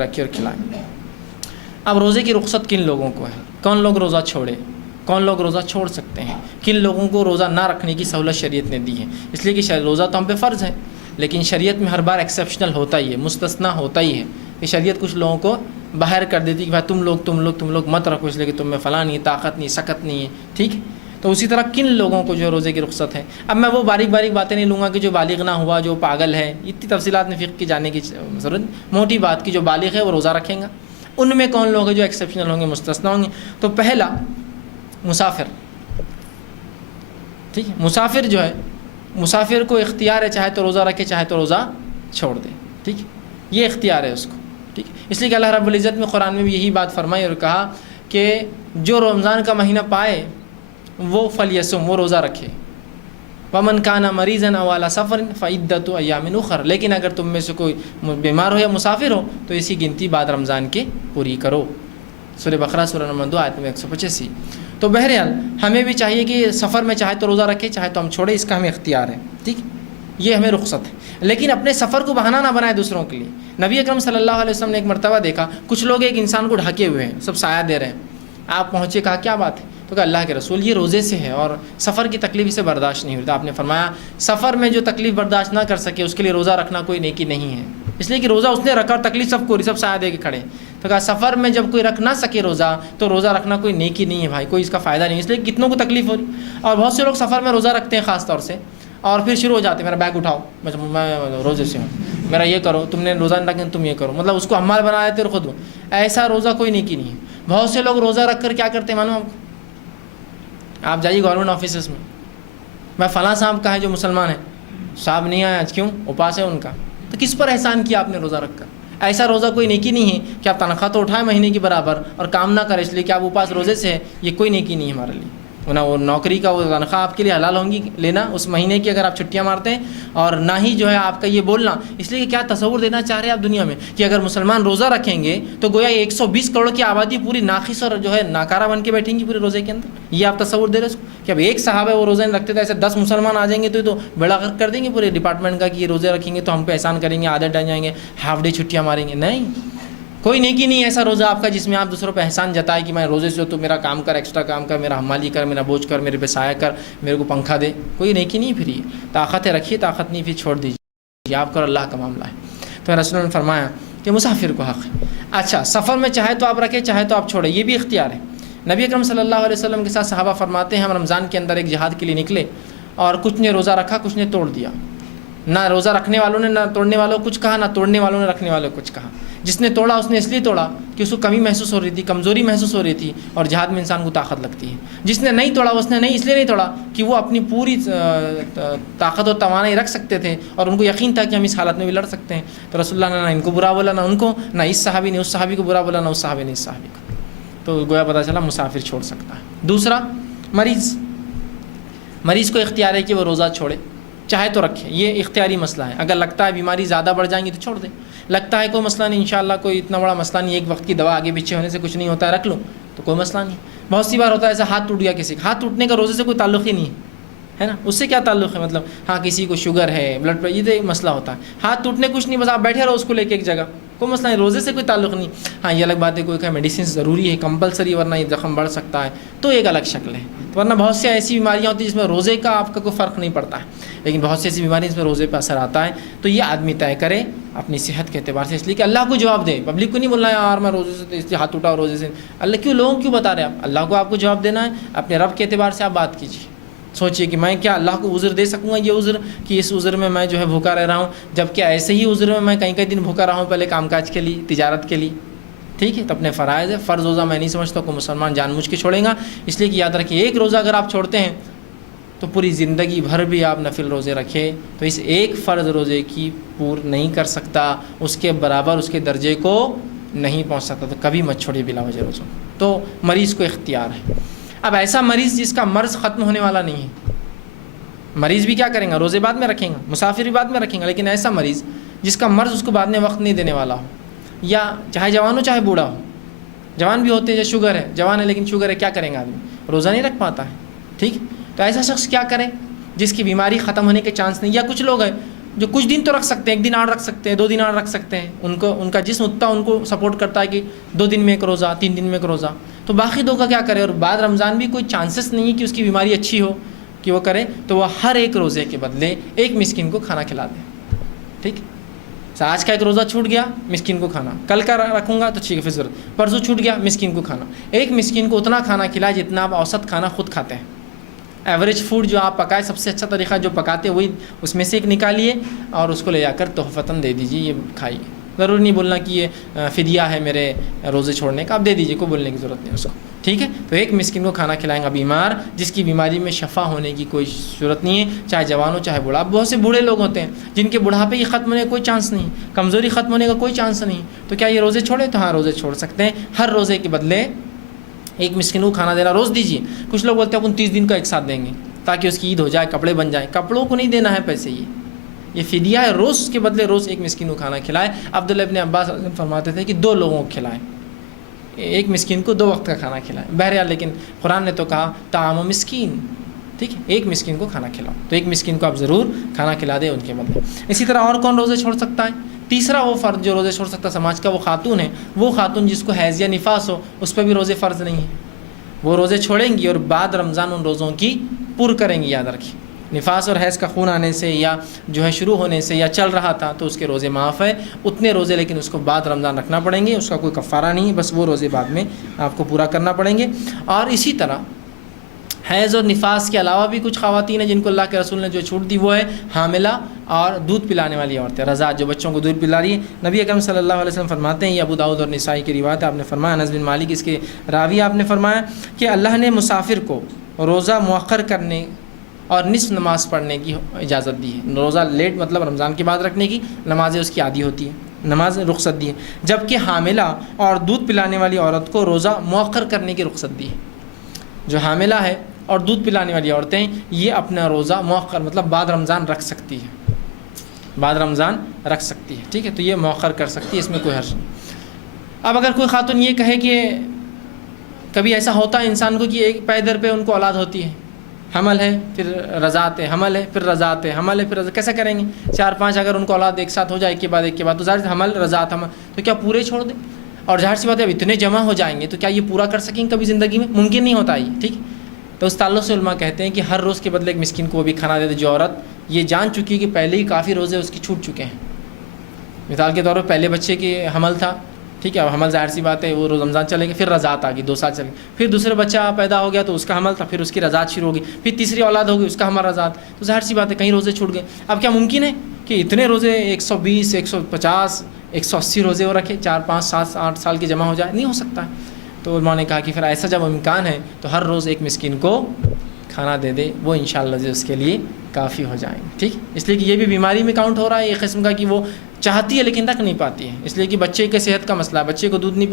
رکھے اور کھلائیں۔ اب روزے کی رخصت کن لوگوں کو ہے؟ کون لوگ روزہ چھوڑے؟ کون لوگ روزہ چھوڑ سکتے ہیں؟ کن لوگوں کو روزہ نہ رکھنے کی سہولت شریعت نے دی ہے؟ اس لیے کہ روزہ تو ہم پہ فرض ہے، لیکن شریعت میں ہر بار ایکسیپشنل ہوتا ہی ہے، مستثنا ہوتا ہی ہے کہ شریعت کچھ لوگوں کو باہر کر دیتی کہ بھائی تم لوگ مت رکھو، اس لیے کہ تم میں فلاں نہیں، طاقت نہیں، سکت نہیں ہے، ٹھیک ہے؟ تو اسی طرح کن لوگوں کو جو روزے کی رخصت ہے؟ اب میں وہ باریک باتیں نہیں لوں گا کہ جو بالغ نہ ہوا، جو پاگل ہے، اتنی تفصیلات میں فقہ کی جانے کی ضرورت، موٹی بات کی جو بالغ ہے وہ روزہ رکھیں گا۔ ان میں کون لوگ ہیں جو ایکسیپشنل ہوں گے، مستثنا ہوں گے؟ تو پہلا مسافر، ٹھیک ہے؟ مسافر جو ہے، مسافر کو اختیار ہے، چاہے تو روزہ رکھے چاہے تو روزہ چھوڑ دے، ٹھیک ہے؟ یہ اختیار ہے اس کو، ٹھیک؟ اس لیے کہ اللہ رب العزت میں قرآن میں بھی یہی بات فرمائی اور کہا کہ جو رمضان کا مہینہ پائے وہ فلیصم، وہ روزہ رکھے، ومن کان مریضا او علی سفر فعدۃ ایام اخر، لیکن اگر تم میں سے کوئی بیمار ہو یا مسافر ہو تو اسی گنتی بعد رمضان کے پوری کرو۔ سورہ بقرہ سورہ نمبر 2 آیت میں 185۔ تو بہرحال ہمیں بھی چاہیے کہ سفر میں چاہے تو روزہ رکھے چاہے تو ہم چھوڑے، اس کا ہمیں اختیار ہے، ٹھیک؟ یہ ہمیں رخصت ہے، لیکن اپنے سفر کو بہانہ نہ بنائے دوسروں کے لیے۔ نبی اکرم صلی اللہ علیہ وسلم نے ایک مرتبہ دیکھا کچھ لوگ ایک انسان کو ڈھکے ہوئے ہیں، سب سایہ دے رہے ہیں، آپ پہنچے، کہا کیا بات ہے؟ تو کہا اللہ کے رسول یہ روزے سے ہے اور سفر کی تکلیف اسے برداشت نہیں ہوتی۔ آپ نے فرمایا سفر میں جو تکلیف برداشت نہ کر سکے اس کے لیے روزہ رکھنا کوئی نیکی نہیں ہے، اس لیے کہ روزہ اس نے رکھا اور تکلیف سب کو ہو رہی، سب سایہ دے کے کھڑے۔ تو کہا سفر میں جب کوئی رکھ نہ سکے روزہ تو روزہ رکھنا کوئی نیکی نہیں ہے بھائی، کوئی اس کا فائدہ نہیں، اس لیے کتنوں کو تکلیف ہو رہی۔ اور بہت سے لوگ سفر میں روزہ رکھتے ہیں خاص طور سے، اور پھر شروع ہو جاتے ہیں میرا بیگ اٹھاؤ، میں روزے سے ہوں، میرا یہ کرو، تم نے روزہ نہیں رکھا تم یہ کرو، مطلب اس کو حمال بنا دیتے اور خود ایسا روزہ کوئی نیکی نہیں ہے۔ بہت سے لوگ روزہ رکھ کر کیا کرتے ہیں معلوم آپ جائیے گورنمنٹ آفیسز میں فلاں صاحب کا ہے جو مسلمان ہے، صاحب نہیں آیا آج، کیوں؟ اپاس ہے ان کا، تو کس پر احسان کیا آپ نے روزہ رکھ کر؟ ایسا روزہ کوئی نیکی نہیں ہے کہ آپ تنخواہ تو اٹھائیں مہینے کی برابر اور کام نہ کریں اس لیے کہ آپ اپاس روزے سے ہے، یہ کوئی نیکی نہیں ہے ہمارے لیے۔ نہ وہ نوکری کا وہ تنخواہ آپ کے لیے حلال ہوں گی لینا اس مہینے کی اگر آپ چھٹیاں مارتے ہیں، اور نہ ہی جو ہے آپ کا یہ بولنا، اس لیے کہ کیا تصور دینا چاہ رہے ہیں آپ دنیا میں کہ اگر مسلمان روزہ رکھیں گے تو گویا 120 کروڑ کی آبادی پوری ناقص اور جو ہے ناکارہ بن کے بیٹھیں گی پورے روزے کے اندر، یہ آپ تصور دے رہے ہیں کہ اب ایک صحابہ وہ روزہ نہیں رکھتے تھے، ایسے 10 مسلمان آ جائیں گے تو بیڑا غرق کر دیں گے پورے ڈپارٹمنٹ کا کہ یہ روزے رکھیں گے تو ہم پہ احسان کریں گے، عادت ڈال جائیں گے، ہاف ڈے چھٹیاں ماریں گے۔ نہیں، کوئی نیکی نہیں ہے ایسا روزہ آپ کا جس میں آپ دوسروں پہ احسان جتائے کہ میں روزے سے تو میرا کام کر، ایکسٹرا کام کر، میرا حمالی کر، میرا بوجھ کر، میرے پہ سایہ کر، میرے کو پنکھا دے، کوئی نیکی نہیں۔ پھر یہ طاقت ہے رکھیے، طاقت نہیں پھر چھوڑ دیجیے، آپ کا اللہ کا معاملہ ہے۔ تو رسول نے فرمایا کہ مسافر کو حق ہے۔ اچھا، سفر میں چاہے تو آپ رکھیں چاہے تو آپ چھوڑیں، یہ بھی اختیار ہے۔ نبی اکرم صلی اللہ علیہ وسلم کے ساتھ صحابہ فرماتے ہیں ہم رمضان کے اندر ایک جہاد کے لیے نکلے اور کچھ نے روزہ رکھا کچھ نے توڑ دیا، نہ روزہ رکھنے والوں نے نہ توڑنے والوں کچھ کہا، نہ توڑنے والوں نے رکھنے والوں کچھ کہا۔ جس نے توڑا اس نے اس لیے توڑا کہ اس کو کمی محسوس ہو رہی تھی، کمزوری محسوس ہو رہی تھی، اور جہاد میں انسان کو طاقت لگتی ہے۔ جس نے نہیں توڑا اس نے نہیں اس لیے نہیں توڑا کہ وہ اپنی پوری طاقت و توانائی رکھ سکتے تھے اور ان کو یقین تھا کہ ہم اس حالت میں بھی لڑ سکتے ہیں۔ تو رسول اللہ نے نہ ان کو برا بولا، نہ ان کو، نہ اس صحابی نے اس صحابی کو برا بولا، نہ اس صحابی نے اس صحابی کو۔ تو گویا پتہ چلا مسافر چھوڑ سکتا ہے۔ دوسرا مریض کو اختیار ہے کہ وہ روزہ چھوڑے چاہے تو رکھے، یہ اختیاری مسئلہ ہے۔ اگر لگتا ہے بیماری زیادہ بڑھ جائیں گی تو چھوڑ دیں، لگتا ہے کوئی مسئلہ نہیں، انشاءاللہ کوئی اتنا بڑا مسئلہ نہیں، ایک وقت کی دوا آگے پیچھے ہونے سے کچھ نہیں ہوتا ہے، رکھ لو تو کوئی مسئلہ نہیں۔ بہت سی بار ہوتا ہے ایسا ہاتھ ٹوٹ گیا کسی کا، ہاتھ ٹوٹنے کا روزے سے کوئی تعلق ہی نہیں ہے نا، اس سے کیا تعلق ہے؟ مطلب ہاں کسی کو شوگر ہے، بلڈ پریشر، یہ تو ایک مسئلہ ہوتا ہے، ہاتھ ٹوٹنے کچھ نہیں، بس آپ بیٹھے رہو اس کو لے کے ایک جگہ، کوئی مسئلہ نہیں، روزے سے کوئی تعلق نہیں۔ ہاں یہ الگ بات ہے کوئی کہ میڈیسن ضروری ہے کمپلسری ورنہ یہ زخم بڑھ سکتا ہے تو ایک الگ شکل ہے، ورنہ بہت سی ایسی بیماریاں ہوتی ہیں جس میں روزے کا آپ کا کوئی فرق نہیں پڑتا ہے، لیکن بہت سی ایسی بیماریاں جس میں روزے پہ اثر آتا ہے، تو یہ آدمی طے کرے اپنی صحت کے اعتبار سے، اس لیے کہ اللہ کو جواب دے، پبلک کو نہیں بولنا ہے یار میں روزے سے اس لیے ہاتھ اٹھاؤ روزے سے، اللہ کیوں لوگوں کیوں بتا رہے ہیں آپ کو آپ کو جواب دینا ہے، اپنے رب کے اعتبار سے آپ بات کیجیے، سوچئے کہ میں کیا اللہ کو عذر دے سکوں گا، یہ عذر کہ اس عذر میں جو ہے بھوکا رہ رہا ہوں، جبکہ ایسے ہی عذر میں کئی دن بھوکا رہا ہوں پہلے کام کاج کے لیے، تجارت کے لیے، ٹھیک ہے؟ تو اپنے فرائض ہے، فرض روزہ میں نہیں سمجھتا کوئی مسلمان جان بوجھ کے چھوڑیں گا، اس لیے کہ یاد رکھیے ایک روزہ اگر آپ چھوڑتے ہیں تو پوری زندگی بھر بھی آپ نفل روزے رکھے تو اس ایک فرض روزے کی پور نہیں کر سکتا، اس کے برابر اس کے درجے کو نہیں پہنچ سکتا، تو کبھی مت چھوڑیے بلا وجہ روزوں۔ تو مریض کو اختیار ہے۔ اب ایسا مریض جس کا مرض ختم ہونے والا نہیں ہے، مریض بھی کیا کریں گا، روزے بعد میں رکھیں گا، مسافر بھی بعد میں رکھیں گا، لیکن ایسا مریض جس کا مرض اس کو بعد میں وقت نہیں دینے والا ہو، یا چاہے جوان ہو چاہے بوڑھا ہو، جوان بھی ہوتے ہیں جو شوگر ہے، جوان ہے لیکن شوگر ہے، کیا کریں گا آدمی، روزہ نہیں رکھ پاتا ہے، ٹھیک؟ تو ایسا شخص کیا کرے جس کی بیماری ختم ہونے کے چانس نہیں، یا کچھ لوگ ہیں جو کچھ دن تو رکھ سکتے ہیں، 1 دن آڑ رکھ سکتے ہیں، 2 دن آڑ رکھ سکتے ہیں، ان کا جسم اتنا ان کو سپورٹ کرتا ہے کہ 2 دن میں ایک روزہ، 3 دن میں ایک روزہ، تو باقی 2 کا کیا کرے؟ اور بعد رمضان بھی کوئی چانسز نہیں ہے کہ اس کی بیماری اچھی ہو کہ وہ کرے، تو وہ ہر ایک روزے کے بدلے ایک مسکین کو کھانا کھلا دے. ٹھیک، آج کا ایک روزہ چھوٹ گیا، مسکین کو کھانا، کل کا رکھوں گا تو ٹھیک ہے، پھر ضرورت، پرسوں چھوٹ گیا، مسکین کو کھانا. ایک مسکین کو اتنا کھانا کھلائے جتنا آپ اوسط کھانا خود کھاتے ہیں. ایوریج فوڈ جو آپ پکائے، سب سے اچھا طریقہ جو پکاتے وہی اس میں سے ایک نکالیے اور اس کو لے جا کر تحفتاً دے دیجیے، یہ کھائیے. ضرور نہیں بولنا کہ یہ فدیہ ہے میرے روزے چھوڑنے کا، آپ دے دیجیے، کوئی بولنے کی ضرورت نہیں اس کو. ٹھیک ہے، تو ایک مسکین کو کھانا کھلائیں گا بیمار، جس کی بیماری میں شفا ہونے کی کوئی صورت نہیں ہے، چاہے جوان ہو چاہے بوڑھا. اب بہت سے بوڑھے لوگ ہوتے ہیں جن کے بڑھاپے کی ختم ہونے کا کوئی چانس نہیں، کمزوری ختم ہونے کا کوئی چانس نہیں، تو کیا یہ روزے چھوڑے؟ تو ہاں، روزے چھوڑ سکتے ہیں. ہر روزے کے بدلے ایک مسکین کو کھانا دینا روز دیجیے. کچھ لوگ بولتے ہیں 29 دن کا ایک ساتھ دیں گے تاکہ اس کی عید ہو جائے، کپڑے بن جائیں. کپڑوں کو نہیں دینا ہے پیسے، یہ فدیہ ہے. روز کے بدلے روز ایک مسکین کو کھانا کھلائے. عبداللہ ابن عباس فرماتے تھے کہ 2 لوگوں کو کھلائیں، ایک مسکین کو 2 وقت کا کھانا کھلائیں. بہرحال لیکن قرآن نے تو کہا طعام مسکین. ٹھیک ہے، ایک مسکین کو کھانا کھلاؤ، تو ایک مسکین کو آپ ضرور کھانا کھلا دیں ان کے بدلے. اسی طرح اور کون روزے چھوڑ سکتا ہے؟ تیسرا وہ فرد جو روزے چھوڑ سکتا ہے سماج کا، وہ خاتون ہے. وہ خاتون جس کو حیض یا نفاس ہو، اس پہ بھی روزے فرض نہیں ہیں. وہ روزے چھوڑیں گی اور بعد رمضان ان روزوں کی پر کریں گی. یاد رکھیں، نفاس اور حیض کا خون آنے سے یا جو ہے شروع ہونے سے یا چل رہا تھا تو اس کے روزے معاف ہے، اتنے روزے، لیکن اس کو بعد رمضان رکھنا پڑیں گے. اس کا کوئی کفارہ نہیں ہے، بس وہ روزے بعد میں آپ کو پورا کرنا پڑیں گے. اور اسی طرح حیض اور نفاس کے علاوہ بھی کچھ خواتین ہیں جن کو اللہ کے رسول نے جو چھوٹ دی، وہ ہے حاملہ اور دودھ پلانے والی عورتیں، رضاعت، جو بچوں کو دودھ پلا رہی ہیں. نبی اکرم صلی اللہ علیہ وسلم فرماتے ہیں، یہ ابو داؤد اور نسائی کی روایت ہے، آپ نے فرمایا، انس بن مالک اس کے راوی، آپ نے فرمایا کہ اللہ نے مسافر کو روزہ مؤخر کرنے اور نصف نماز پڑھنے کی اجازت دی ہے. روزہ لیٹ مطلب رمضان کے بعد رکھنے کی، نمازیں اس کی عادی ہوتی ہیں، نماز رخصت دی ہے. جبکہ حاملہ اور دودھ پلانے والی عورت کو روزہ مؤخر کرنے کی رخصت دی ہے. جو حاملہ ہے اور دودھ پلانے والی عورتیں، یہ اپنا روزہ مؤخر مطلب بعد رمضان رکھ سکتی ہے، بعد رمضان رکھ سکتی ہے. ٹھیک ہے، تو یہ مؤخر کر سکتی ہے، اس میں کوئی حرج نہیں. اب اگر کوئی خاتون یہ کہے کہ کبھی ایسا ہوتا ہے انسان کو کہ ایک پیدر پہ ان کو اولاد ہوتی ہے، حمل ہے پھر رضاعت ہے، حمل ہے پھر رضاعت ہے، حمل ہے پھر رضاعت، کیسا کریں گے؟ 4-5 اگر ان کو اولاد ایک ساتھ ہو جائے، ایک کے بعد ایک کے بعد، تو ظاہر حمل رضاعت حمل، تو کیا پورے چھوڑ دیں؟ اور ظاہر سی بات ہے اب اتنے جمع ہو جائیں گے تو کیا یہ پورا کر سکیں کبھی زندگی میں؟ ممکن نہیں ہوتا یہ. ٹھیک، تو اس تعلق سے علماء کہتے ہیں کہ ہر روز کے بدلے ایک مسکین کو وہ بھی کھانا دے دے جو عورت یہ جان چکی ہے کہ پہلے ہی کافی روزے اس کی چھوٹ چکے ہیں. مثال کے طور پر پہلے بچے کی حمل تھا، ٹھیک ہے، اب حمل ظاہر سی بات ہے وہ رمضان چلے گا، پھر رضاعت آ گئی، 2 سال چلے گی، پھر دوسرے بچہ پیدا ہو گیا تو اس کا حمل تھا، پھر اس کی رضاعت شروع ہوگی، پھر تیسری اولاد ہوگی اس کا حمل رضاعت، تو ظاہر سی بات ہے کہیں روزے چھوٹ گئے. اب کیا ممکن ہے کہ اتنے روزے 120 150 180 روزے وہ رکھے، 4 5 7 8 سال کے جمع ہو جائے؟ نہیں ہو سکتا ہے. تو علماء نے کہا کہ پھر ایسا جب امکان ہے تو ہر روز ایک مسکین کو کھانا دے دے، وہ انشاءاللہ اس کے لیے کافی ہو جائیں گے. ٹھیک، اس لیے کہ یہ بھی بیماری میں کاؤنٹ ہو رہا ہے، ایک قسم کا کہ وہ چاہتی ہے لیکن رکھ نہیں پاتی ہے، اس لیے کہ بچے کے صحت کا مسئلہ ہے، بچے کو دودھ نہیں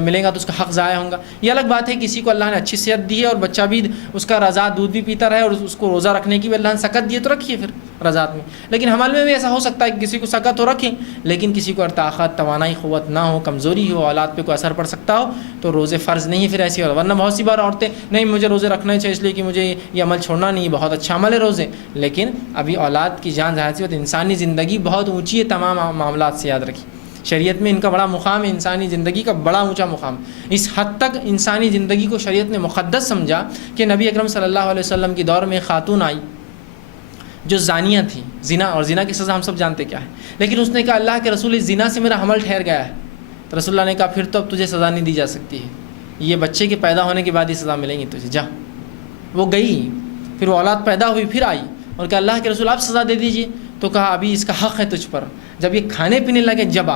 ملے گا تو اس کا حق ضائع ہوگا. یہ الگ بات ہے کسی کو اللہ نے اچھی صحت دی ہے اور بچہ بھی اس کا رضاعت دودھ بھی پیتا رہے اور اس کو روزہ رکھنے کی بھی اللہ نے سکت دی ہے، تو رکھیے پھر رضاعت میں. لیکن حمل میں بھی ایسا ہو سکتا ہے کہ کسی کو سکت ہو رکھیں، لیکن کسی کو طاقت توانائی قوت نہ ہو، کمزوری ہو، اولاد پہ کوئی اثر پڑ سکتا ہو، تو روزے فرض نہیں پھر ایسی ہو. ورنہ بہت سی بار عورتیں نہیں مجھے روزے رکھنا چاہیے اس لیے کہ مجھے یہ عمل چھوڑنا نہیں، بہت اچھا عمل ہے روزے، لیکن ابھی اولاد کی جان ظاہر سی بات، انسانی زندگی بہت اونچی ہے تمام معاملات سے. یاد رکھیے شریعت میں ان کا بڑا مقام ہے، انسانی زندگی کا بڑا اونچا مقام. اس حد تک انسانی زندگی کو شریعت نے مقدس سمجھا کہ نبی اکرم صلی اللہ علیہ وسلم کی دور میں ایک خاتون آئی جو زانیہ تھی، زنا، اور زنا کی سزا ہم سب جانتے کیا ہے، لیکن اس نے کہا اللہ کے رسول، اس زنا سے میرا حمل ٹھہر گیا ہے. تو رسول اللہ نے کہا پھر تو اب تجھے سزا نہیں دی جا سکتی ہے، یہ بچے کے پیدا ہونے کے بعد ہی سزا ملیں گی تجھے، جا. وہ گئی، پھر وہ اولاد پیدا ہوئی، پھر آئی اور کہا اللہ کے رسول آپ سزا دے دیجیے. تو کہا ابھی اس کا حق ہے تجھ پر. جب یہ کھانے پینے لگے جب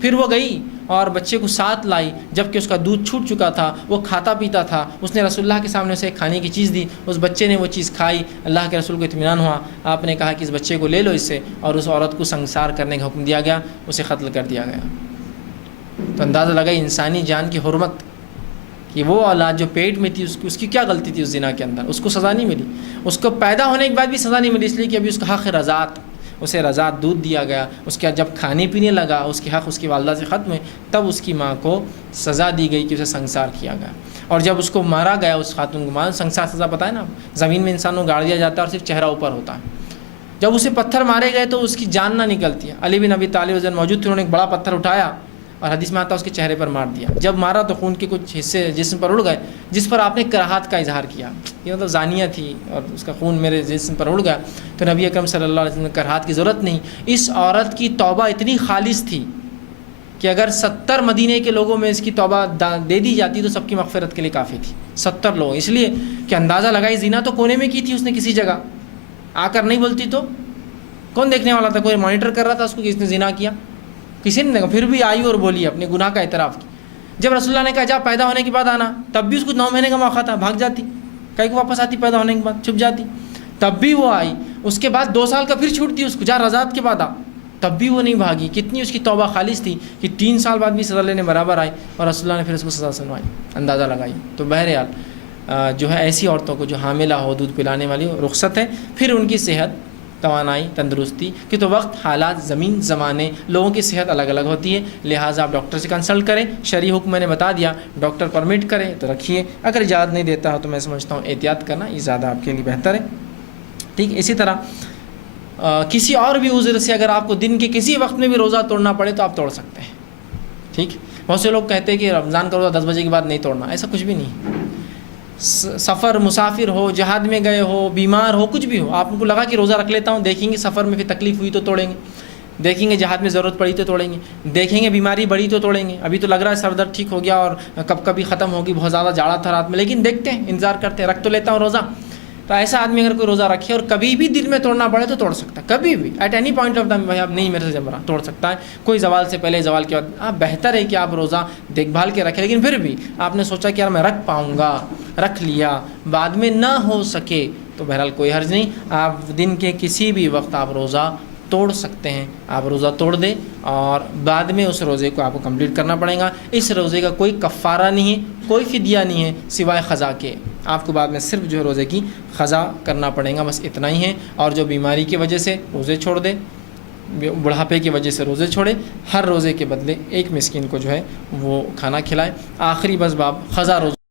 پھر وہ گئی اور بچے کو ساتھ لائی، جب کہ اس کا دودھ چھوٹ چکا تھا، وہ کھاتا پیتا تھا. اس نے رسول اللہ کے سامنے اسے کھانے کی چیز دی، اس بچے نے وہ چیز کھائی. اللہ کے رسول کو اطمینان ہوا، آپ نے کہا کہ اس بچے کو لے لو اس سے، اور اس عورت کو سنگسار کرنے کا حکم دیا گیا، اسے قتل کر دیا گیا. تو اندازہ لگا انسانی جان کی حرمت کہ وہ اولاد جو پیٹ میں تھی اس کی کیا غلطی تھی اس زنا کے اندر، اس کو سزا نہیں ملی، اس کو پیدا ہونے کے بعد بھی سزا نہیں ملی، اس لیے کہ ابھی اس کا حق رضاعت، اسے رضاعت دودھ دیا گیا. اس کے جب کھانے پینے لگا، اس کے حق اس کی والدہ سے ختم ہوئے، تب اس کی ماں کو سزا دی گئی کہ اسے سنگسار کیا گیا. اور جب اس کو مارا گیا، اس خاتون کو مارا، سنگسار سزا پتہ ہے نا، زمین میں انسان کو گاڑ دیا جاتا ہے اور صرف چہرہ اوپر ہوتا ہے، جب اسے پتھر مارے گئے تو اس کی جان نہ نکلتی ہے. علی بن ابی طالب رضی اللہ عنہ موجود تھے, انہوں نے ایک بڑا پتھر اٹھایا اور حدیث میں آتا ہے اس کے چہرے پر مار دیا. جب مارا تو خون کے کچھ حصے جسم پر اڑ گئے, جس پر آپ نے کراہت کا اظہار کیا. یہ مطلب زانیہ تھی اور اس کا خون میرے جسم پر اڑ گیا. تو نبی اکرم صلی اللہ علیہ وسلم نے کراہت کی ضرورت نہیں. اس عورت کی توبہ اتنی خالص تھی کہ اگر 70 مدینے کے لوگوں میں اس کی توبہ دے دی جاتی تو سب کی مغفرت کے لیے کافی تھی. 70 لوگ, اس لیے کہ اندازہ لگائی زنا تو کونے میں کی تھی اس نے, کسی جگہ آ کر نہیں بولتی تو کون دیکھنے والا تھا؟ کوئی مانیٹر کر رہا تھا اس کو کہ اس نے زنا کیا؟ کسی نے دیکھا. پھر بھی آئی اور بولی, اپنے گناہ کا اعتراف کی. جب رسول اللہ نے کہا جا پیدا ہونے کے بعد آنا, تب بھی اس کو 9 مہینے کا موقع تھا, بھاگ جاتی, کہیں کو واپس آتی پیدا ہونے کے بعد, چھپ جاتی. تب بھی وہ آئی. اس کے بعد 2 سال کا پھر چھوٹتی اس کو, جا رضاعت کے بعد آ, تب بھی وہ نہیں بھاگی. کتنی اس کی توبہ خالص تھی کہ 3 سال بعد بھی سزا لینے برابر آئی اور رسول اللہ نے پھر اس کو سزا سنوائی, اندازہ لگائی. تو بہرحال جو ہے ایسی عورتوں کو جو حاملہ ہو, دودھ پلانے والی ہو, رخصت ہے. پھر ان کی صحت, توانائی, تندرستی کہ تو وقت, حالات, زمین, زمانے, لوگوں کی صحت الگ الگ ہوتی ہے. لہٰذا آپ ڈاکٹر سے کنسلٹ کریں. شرعی حکم میں نے بتا دیا, ڈاکٹر پرمٹ کرے تو رکھیے, اگر اجازت نہیں دیتا ہو تو میں سمجھتا ہوں احتیاط کرنا یہ زیادہ آپ کے لیے بہتر ہے. ٹھیک. اسی طرح کسی اور بھی عذر سے اگر آپ کو دن کے کسی وقت میں بھی روزہ توڑنا پڑے تو آپ توڑ سکتے ہیں. ٹھیک. بہت سے لوگ کہتے ہیں کہ رمضان کا روزہ 10 بجے کے بعد نہیں توڑنا, ایسا کچھ بھی نہیں. سفر, مسافر ہو, جہاد میں گئے ہو, بیمار ہو, کچھ بھی ہو, آپ کو لگا کہ روزہ رکھ لیتا ہوں, دیکھیں گے سفر میں پھر تکلیف ہوئی تو توڑیں گے, دیکھیں گے جہاد میں ضرورت پڑی تو توڑیں گے, دیکھیں گے بیماری بڑی تو توڑیں گے. ابھی تو لگ رہا ہے سر درد ٹھیک ہو گیا اور کب کبھی ختم ہوگی, بہت زیادہ جاڑا تھا رات میں, لیکن دیکھتے ہیں, انتظار کرتے ہیں, رکھ تو لیتا ہوں روزہ. تو ایسا آدمی اگر کوئی روزہ رکھے اور کبھی بھی دل میں توڑنا پڑے تو توڑ سکتا ہے, کبھی بھی, at any point of time. بھائی اب نہیں میرے سے جم رہا, توڑ سکتا ہے. کوئی زوال سے پہلے, زوال کے بعد. آپ بہتر ہے کہ آپ روزہ دیکھ بھال کے رکھیں, لیکن پھر بھی آپ نے سوچا کہ یار میں رکھ پاؤں گا, رکھ لیا, بعد میں نہ ہو سکے تو بہرحال کوئی حرج نہیں. آپ دن کے کسی بھی وقت آپ روزہ توڑ سکتے ہیں. آپ روزہ توڑ دیں اور بعد میں اس روزے کو آپ کو کمپلیٹ کرنا پڑے گا. اس روزے کا کوئی کفارہ نہیں ہے, کوئی فدیہ نہیں ہے سوائے قضا کے. آپ کو بعد میں صرف جو ہے روزے کی قضا کرنا پڑے گا, بس اتنا ہی ہے. اور جو بیماری کی وجہ سے روزے چھوڑ دے, بڑھاپے کی وجہ سے روزے چھوڑے, ہر روزے کے بدلے 1 مسکین کو جو ہے وہ کھانا کھلائے. آخری بس باب قضا روزے